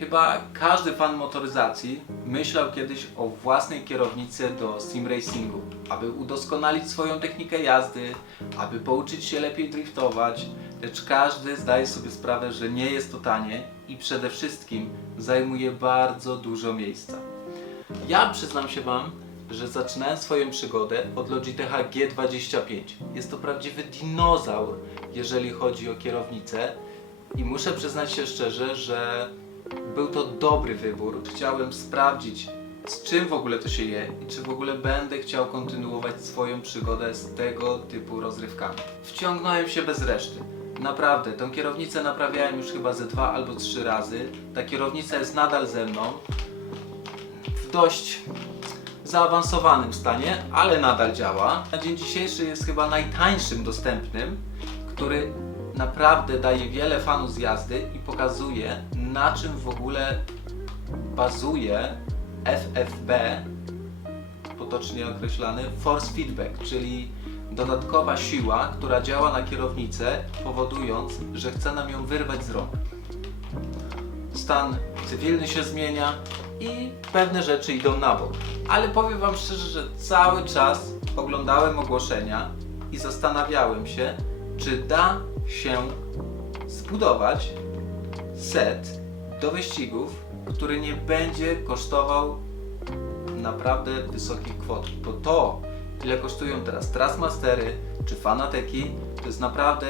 Chyba każdy fan motoryzacji myślał kiedyś o własnej kierownicy do sim racingu, aby udoskonalić swoją technikę jazdy, aby pouczyć się lepiej driftować, lecz każdy zdaje sobie sprawę, że nie jest to tanie i przede wszystkim zajmuje bardzo dużo miejsca. Ja przyznam się Wam, że zaczynałem swoją przygodę od Logitecha G25. Jest to prawdziwy dinozaur, jeżeli chodzi o kierownicę i muszę przyznać się szczerze, że był to dobry wybór. Chciałem sprawdzić, z czym w ogóle to się je i czy w ogóle będę chciał kontynuować swoją przygodę z tego typu rozrywkami. Wciągnąłem się bez reszty. Naprawdę, tą kierownicę naprawiałem już chyba ze dwa albo trzy razy. Ta kierownica jest nadal ze mną w dość zaawansowanym stanie, ale nadal działa. Na dzień dzisiejszy jest chyba najtańszym dostępnym, który naprawdę daje wiele fanów z jazdy i pokazuje na czym w ogóle bazuje FFB, potocznie określany force feedback, czyli dodatkowa siła, która działa na kierownicę, powodując, że chce nam ją wyrwać z rąk stan cywilny się zmienia i pewne rzeczy idą na bok. Ale powiem Wam szczerze, że cały czas oglądałem ogłoszenia i zastanawiałem się, czy da się zbudować set do wyścigów, który nie będzie kosztował naprawdę wysokich kwot. Bo to, ile kosztują teraz Trustmastery czy Fanateki, to jest naprawdę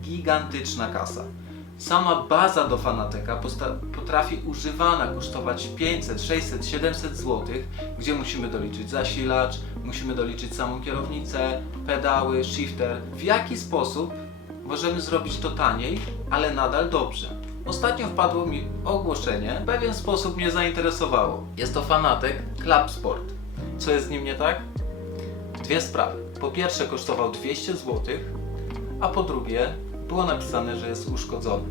gigantyczna kasa. Sama baza do Fanateka potrafi używana kosztować 500, 600, 700 zł, gdzie musimy doliczyć zasilacz, musimy doliczyć samą kierownicę, pedały, shifter. W jaki sposób możemy zrobić to taniej, ale nadal dobrze? Ostatnio wpadło mi ogłoszenie, w pewien sposób mnie zainteresowało. Jest to Fanatek Club Sport. Co jest z nim nie tak? Dwie sprawy. Po pierwsze kosztował 200 zł, a po drugie było napisane, że jest uszkodzony.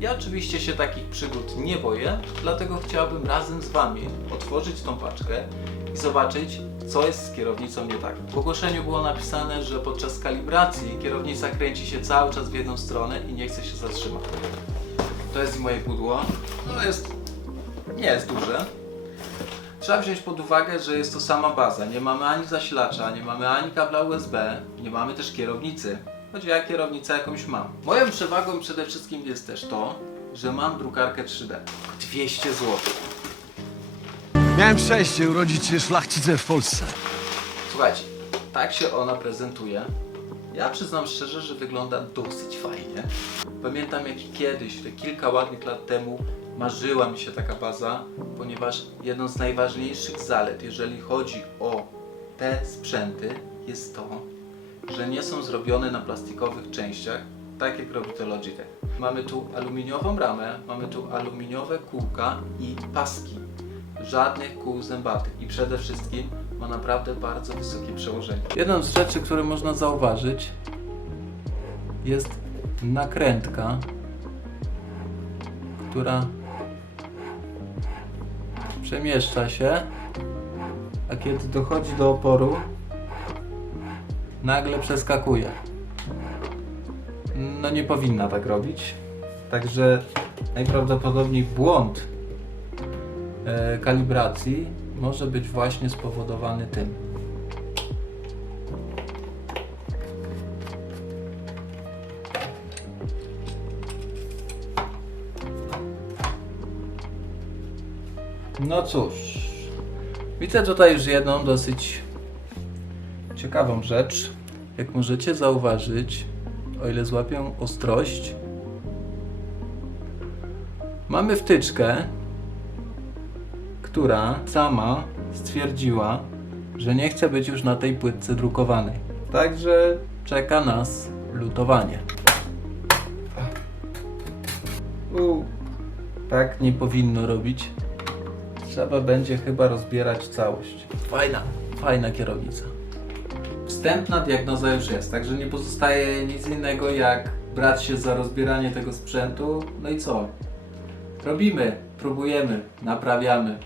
Ja oczywiście się takich przygód nie boję, dlatego chciałbym razem z Wami otworzyć tą paczkę i zobaczyć, co jest z kierownicą nie tak. W ogłoszeniu było napisane, że podczas kalibracji kierownica kręci się cały czas w jedną stronę i nie chce się zatrzymać. To jest moje pudło. No jest... nie jest duże. Trzeba wziąć pod uwagę, że jest to sama baza. Nie mamy ani zasilacza, nie mamy ani kabla USB, nie mamy też kierownicy. Choć ja kierownicę jakąś mam. Moją przewagą przede wszystkim jest też to, że mam drukarkę 3D. 200 zł. Miałem szczęście urodzić się szlachcicem w Polsce. Słuchajcie, tak się ona prezentuje. Ja przyznam szczerze, że wygląda dosyć fajnie. Pamiętam jak kiedyś, te kilka ładnych lat temu, marzyła mi się taka baza, ponieważ jedną z najważniejszych zalet, jeżeli chodzi o te sprzęty, jest to, że nie są zrobione na plastikowych częściach, tak jak robi to Logitech. Mamy tu aluminiową ramę, mamy tu aluminiowe kółka i paski. Żadnych kół zębatych i przede wszystkim ma naprawdę bardzo wysokie przełożenie. Jedną z rzeczy, które można zauważyć jest nakrętka, która przemieszcza się, a kiedy dochodzi do oporu, nagle przeskakuje. No nie powinna tak robić. Także najprawdopodobniej błąd e, kalibracji może być właśnie spowodowany tym. No cóż, widzę tutaj już jedną dosyć ciekawą rzecz. Jak możecie zauważyć, o ile złapię ostrość, mamy wtyczkę, która sama stwierdziła, że nie chce być już na tej płytce drukowanej. Także czeka nas lutowanie. U, tak nie powinno robić. Trzeba będzie chyba rozbierać całość. Fajna, fajna kierownica. Wstępna diagnoza już jest, także nie pozostaje nic innego jak brać się za rozbieranie tego sprzętu. No i co? Robimy, próbujemy, naprawiamy.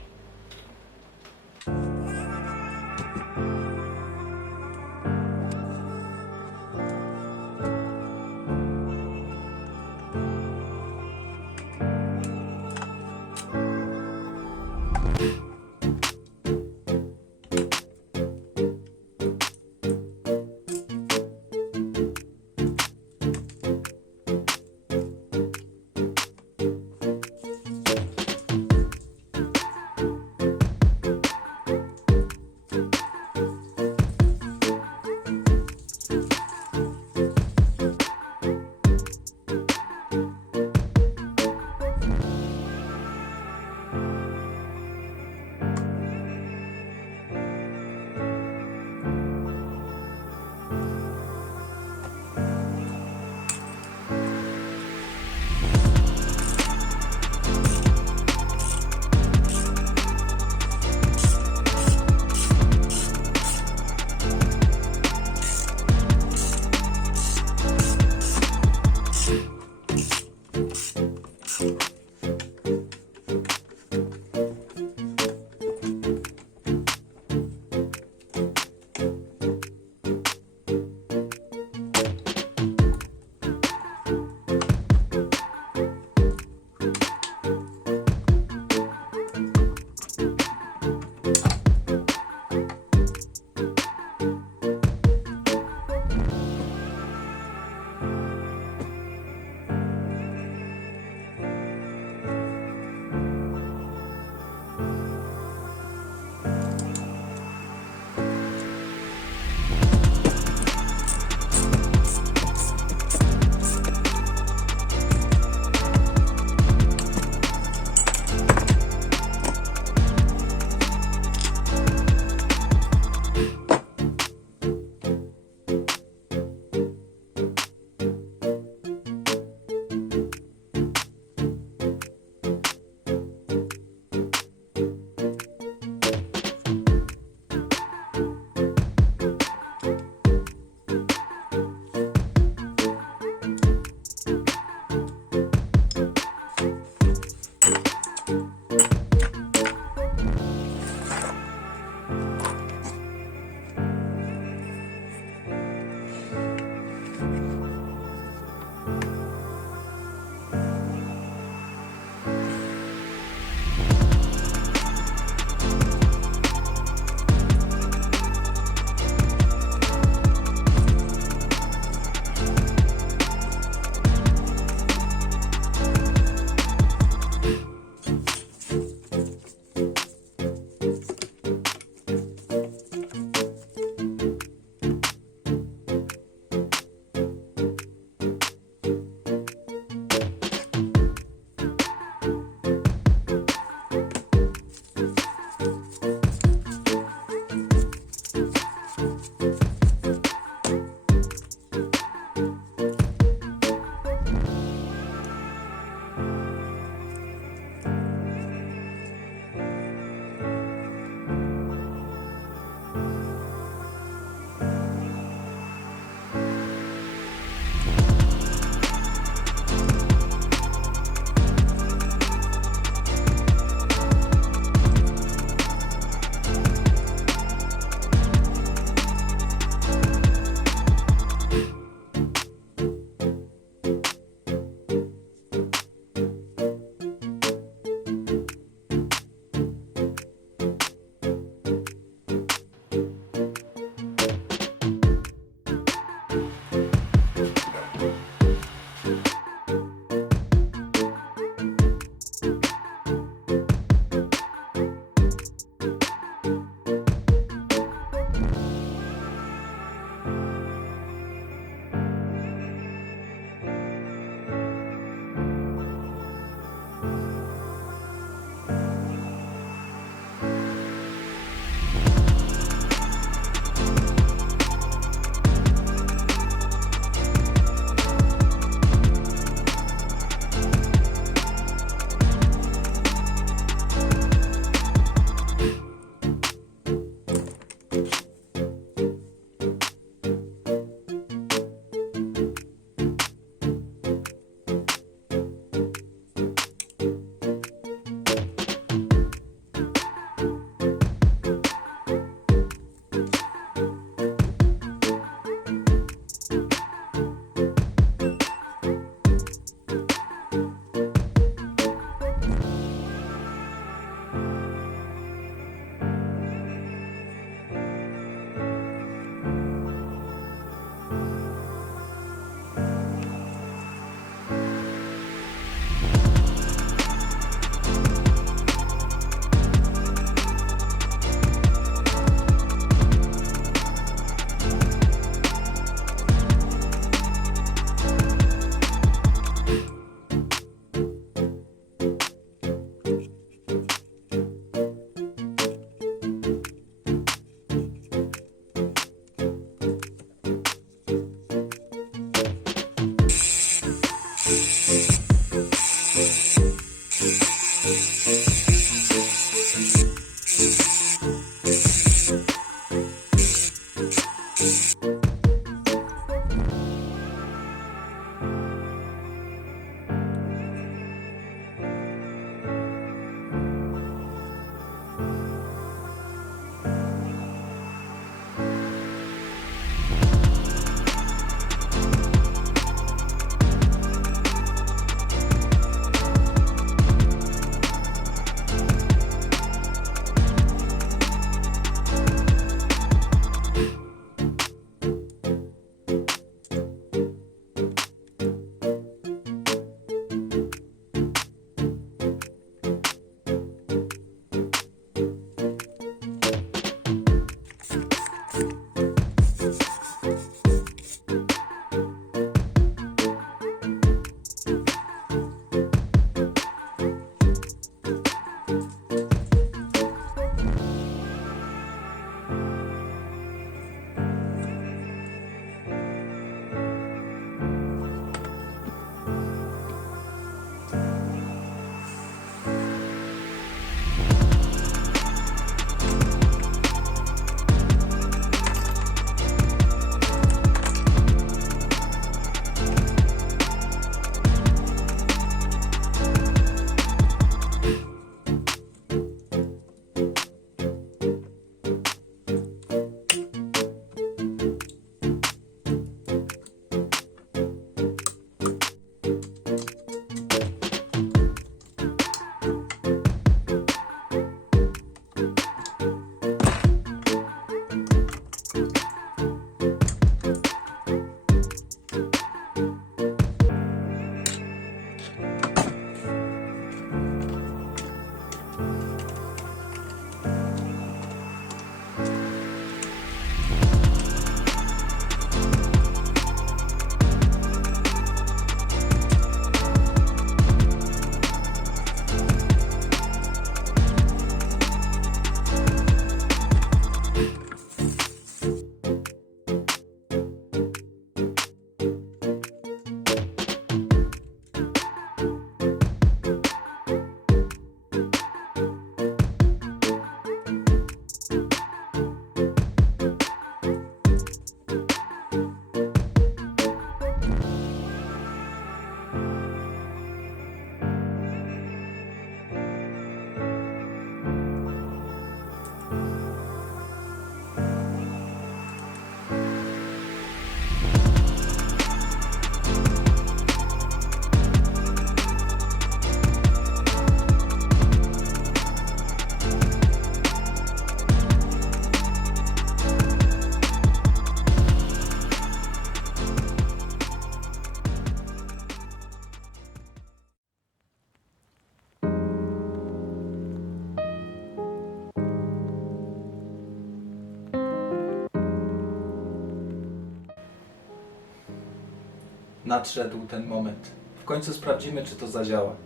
Nadszedł ten moment. W końcu sprawdzimy, czy to zadziała.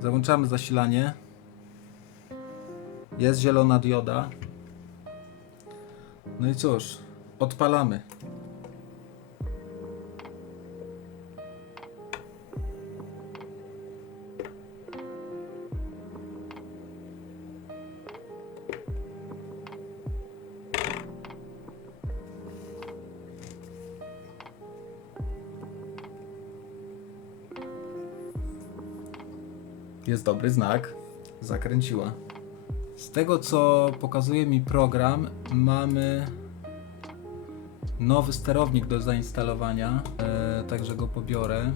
Załączamy zasilanie. Jest zielona dioda. No i cóż, odpalamy. Jest dobry znak. Zakręciła. Z tego co pokazuje mi program, mamy nowy sterownik do zainstalowania, e, także go pobiorę.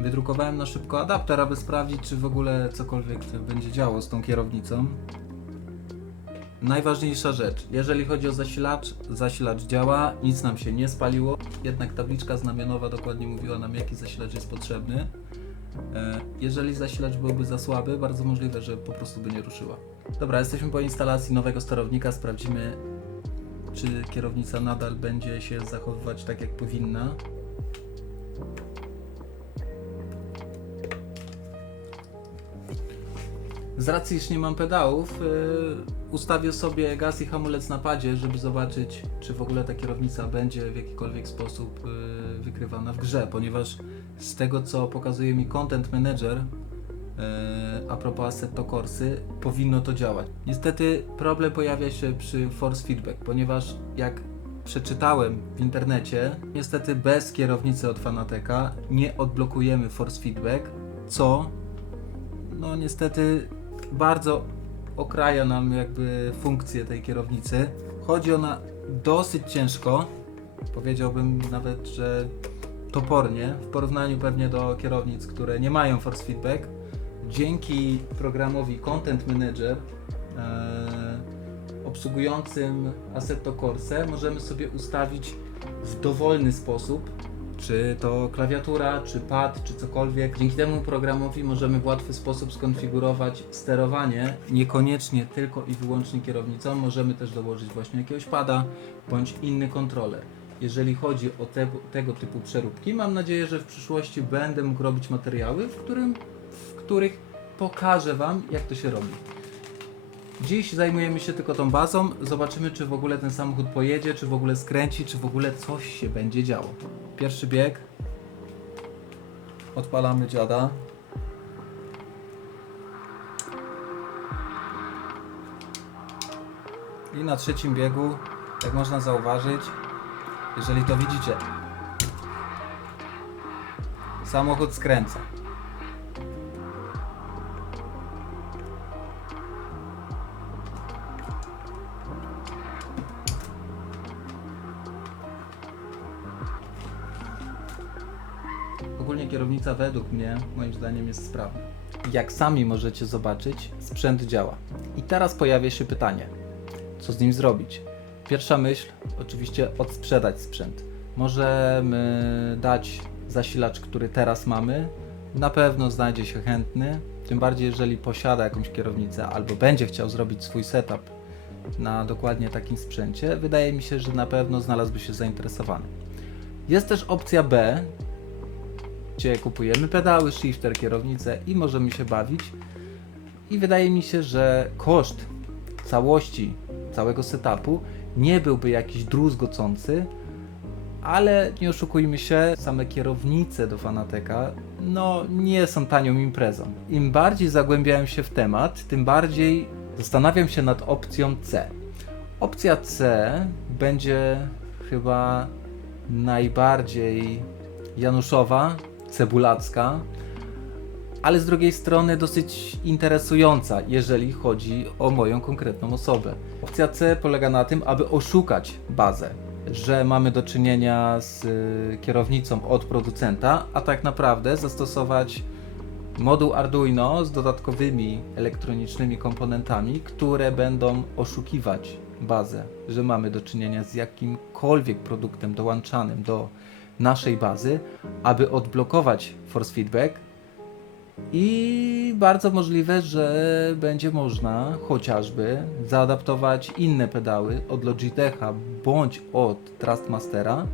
Wydrukowałem na szybko adapter, aby sprawdzić, czy w ogóle cokolwiek będzie działo z tą kierownicą. Najważniejsza rzecz, jeżeli chodzi o zasilacz, zasilacz działa, nic nam się nie spaliło, jednak tabliczka znamionowa dokładnie mówiła nam, jaki zasilacz jest potrzebny. E, Jeżeli zasilacz byłby za słaby, bardzo możliwe, że po prostu by nie ruszyła. Dobra, jesteśmy po instalacji nowego sterownika. Sprawdzimy, czy kierownica nadal będzie się zachowywać tak, jak powinna. Z racji, iż nie mam pedałów, yy, ustawię sobie gaz i hamulec na padzie, żeby zobaczyć, czy w ogóle ta kierownica będzie w jakikolwiek sposób yy, wykrywana w grze, ponieważ z tego, co pokazuje mi Content Manager, yy, a propos Assetto Corsy, powinno to działać. Niestety problem pojawia się przy Force Feedback, ponieważ jak przeczytałem w internecie, niestety bez kierownicy od Fanateka nie odblokujemy Force Feedback, co no niestety bardzo okraja nam jakby funkcję tej kierownicy. Chodzi ona dosyć ciężko, powiedziałbym nawet, że topornie w porównaniu pewnie do kierownic, które nie mają force feedback. Dzięki programowi Content Manager e, obsługującym Assetto Corsa możemy sobie ustawić w dowolny sposób czy to klawiatura, czy pad, czy cokolwiek. Dzięki temu programowi możemy w łatwy sposób skonfigurować sterowanie, niekoniecznie tylko i wyłącznie kierownicą. Możemy też dołożyć właśnie jakiegoś pada bądź inny kontroler. Jeżeli chodzi o te, tego typu przeróbki, mam nadzieję, że w przyszłości będę mógł robić materiały, w, którym, w których pokażę Wam, jak to się robi. Dziś zajmujemy się tylko tą bazą. Zobaczymy, czy w ogóle ten samochód pojedzie, czy w ogóle skręci, czy w ogóle coś się będzie działo. Pierwszy bieg. Odpalamy dziada. I na trzecim biegu, jak można zauważyć, jeżeli to widzicie, samochód skręca. Ogólnie kierownica według mnie, moim zdaniem, jest sprawna. Jak sami możecie zobaczyć, sprzęt działa. I teraz pojawia się pytanie, co z nim zrobić? Pierwsza myśl, oczywiście odsprzedać sprzęt. Możemy dać zasilacz, który teraz mamy. Na pewno znajdzie się chętny, tym bardziej jeżeli posiada jakąś kierownicę albo będzie chciał zrobić swój setup na dokładnie takim sprzęcie. Wydaje mi się, że na pewno znalazłby się zainteresowany. Jest też opcja B, gdzie kupujemy pedały, shifter, kierownicę i możemy się bawić. I wydaje mi się, że koszt całości całego setupu nie byłby jakiś druzgocący, ale nie oszukujmy się, same kierownice do Fanateka no nie są tanią imprezą. Im bardziej zagłębiałem się w temat, tym bardziej zastanawiam się nad opcją C. Opcja C będzie chyba najbardziej januszowa, cebulacka, ale z drugiej strony dosyć interesująca, jeżeli chodzi o moją konkretną osobę. Opcja C polega na tym, aby oszukać bazę, że mamy do czynienia z y, kierownicą od producenta, a tak naprawdę zastosować moduł Arduino z dodatkowymi elektronicznymi komponentami, które będą oszukiwać bazę, że mamy do czynienia z jakimkolwiek produktem dołączanym do naszej bazy, aby odblokować force feedback i bardzo możliwe, że będzie można chociażby zaadaptować inne pedały od Logitecha bądź od Trustmastera,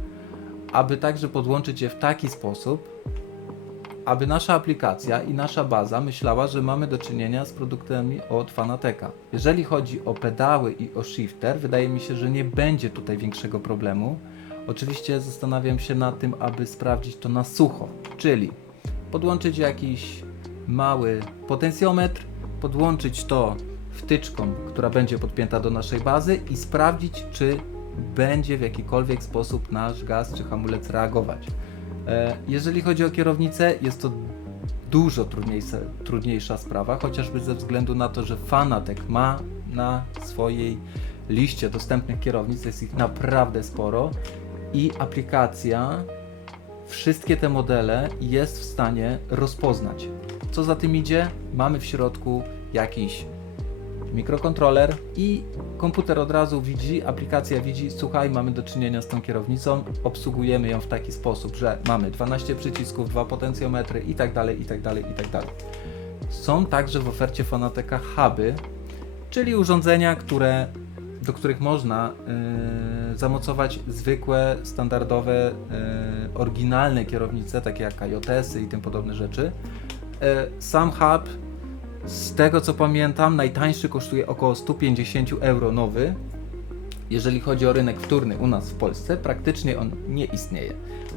aby także podłączyć je w taki sposób, aby nasza aplikacja i nasza baza myślała, że mamy do czynienia z produktami od Fanateka. Jeżeli chodzi o pedały i o shifter, wydaje mi się, że nie będzie tutaj większego problemu. Oczywiście zastanawiam się nad tym, aby sprawdzić to na sucho, czyli podłączyć jakiś mały potencjometr, podłączyć to wtyczką, która będzie podpięta do naszej bazy i sprawdzić, czy będzie w jakikolwiek sposób nasz gaz czy hamulec reagować. E, Jeżeli chodzi o kierownicę, jest to dużo trudniejsza, trudniejsza sprawa, chociażby ze względu na to, że Fanatec ma na swojej liście dostępnych kierownic, jest ich naprawdę sporo i aplikacja wszystkie te modele jest w stanie rozpoznać. Co za tym idzie? Mamy w środku jakiś mikrokontroler i komputer od razu widzi, aplikacja widzi, słuchaj, mamy do czynienia z tą kierownicą, obsługujemy ją w taki sposób, że mamy 12 przycisków, dwa potencjometry i tak dalej, i tak dalej, i tak dalej. Są także w ofercie Fanateka huby, czyli urządzenia, które, do których można yy, zamocować zwykłe, standardowe, yy, oryginalne kierownice, takie jak IoTesy i tym podobne rzeczy. Yy, sam hub z tego co pamiętam, najtańszy kosztuje około 150 euro nowy. Jeżeli chodzi o rynek wtórny u nas w Polsce, praktycznie on nie istnieje.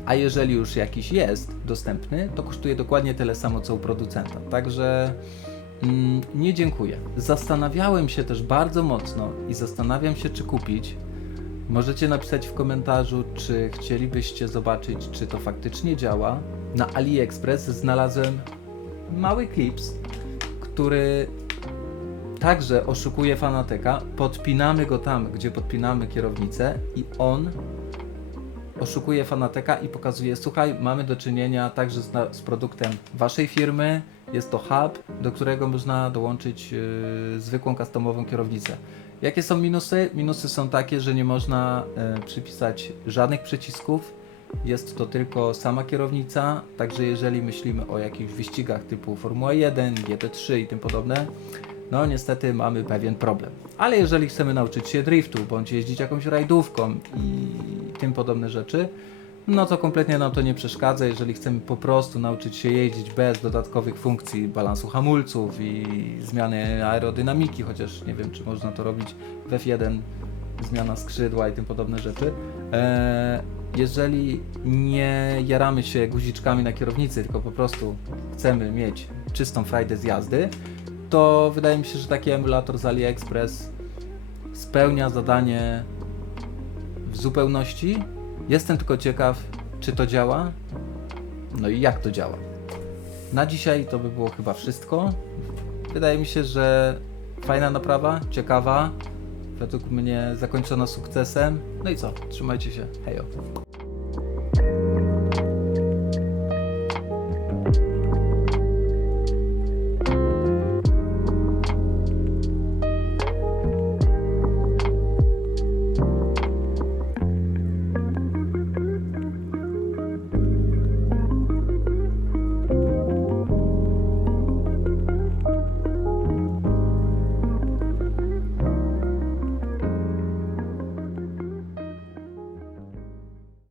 A jeżeli już jakiś jest dostępny, to kosztuje dokładnie tyle samo co u producenta. Także mm, nie dziękuję. Zastanawiałem się też bardzo mocno i zastanawiam się, czy kupić. Możecie napisać w komentarzu, czy chcielibyście zobaczyć, czy to faktycznie działa. Na AliExpress znalazłem mały klips, który także oszukuje fanateka. Podpinamy go tam, gdzie podpinamy kierownicę i on oszukuje fanateka i pokazuje, słuchaj, mamy do czynienia także z, z produktem waszej firmy, jest to hub, do którego można dołączyć yy, zwykłą customową kierownicę. Jakie są minusy? Minusy są takie, że nie można e, przypisać żadnych przycisków, jest to tylko sama kierownica, także jeżeli myślimy o jakichś wyścigach typu Formuła 1, GT3 i tym podobne, no niestety mamy pewien problem. Ale jeżeli chcemy nauczyć się driftu, bądź jeździć jakąś rajdówką i tym podobne rzeczy, no to kompletnie nam to nie przeszkadza, jeżeli chcemy po prostu nauczyć się jeździć bez dodatkowych funkcji balansu hamulców i zmiany aerodynamiki, chociaż nie wiem, czy można to robić w F1, zmiana skrzydła i tym podobne rzeczy. Eee, jeżeli nie jaramy się guziczkami na kierownicy, tylko po prostu chcemy mieć czystą frajdę z jazdy, to wydaje mi się, że taki emulator z AliExpress spełnia zadanie w zupełności. Jestem tylko ciekaw, czy to działa, no i jak to działa. Na dzisiaj to by było chyba wszystko. Wydaje mi się, że fajna naprawa, ciekawa, według mnie zakończona sukcesem. No i co? Trzymajcie się. Hejo.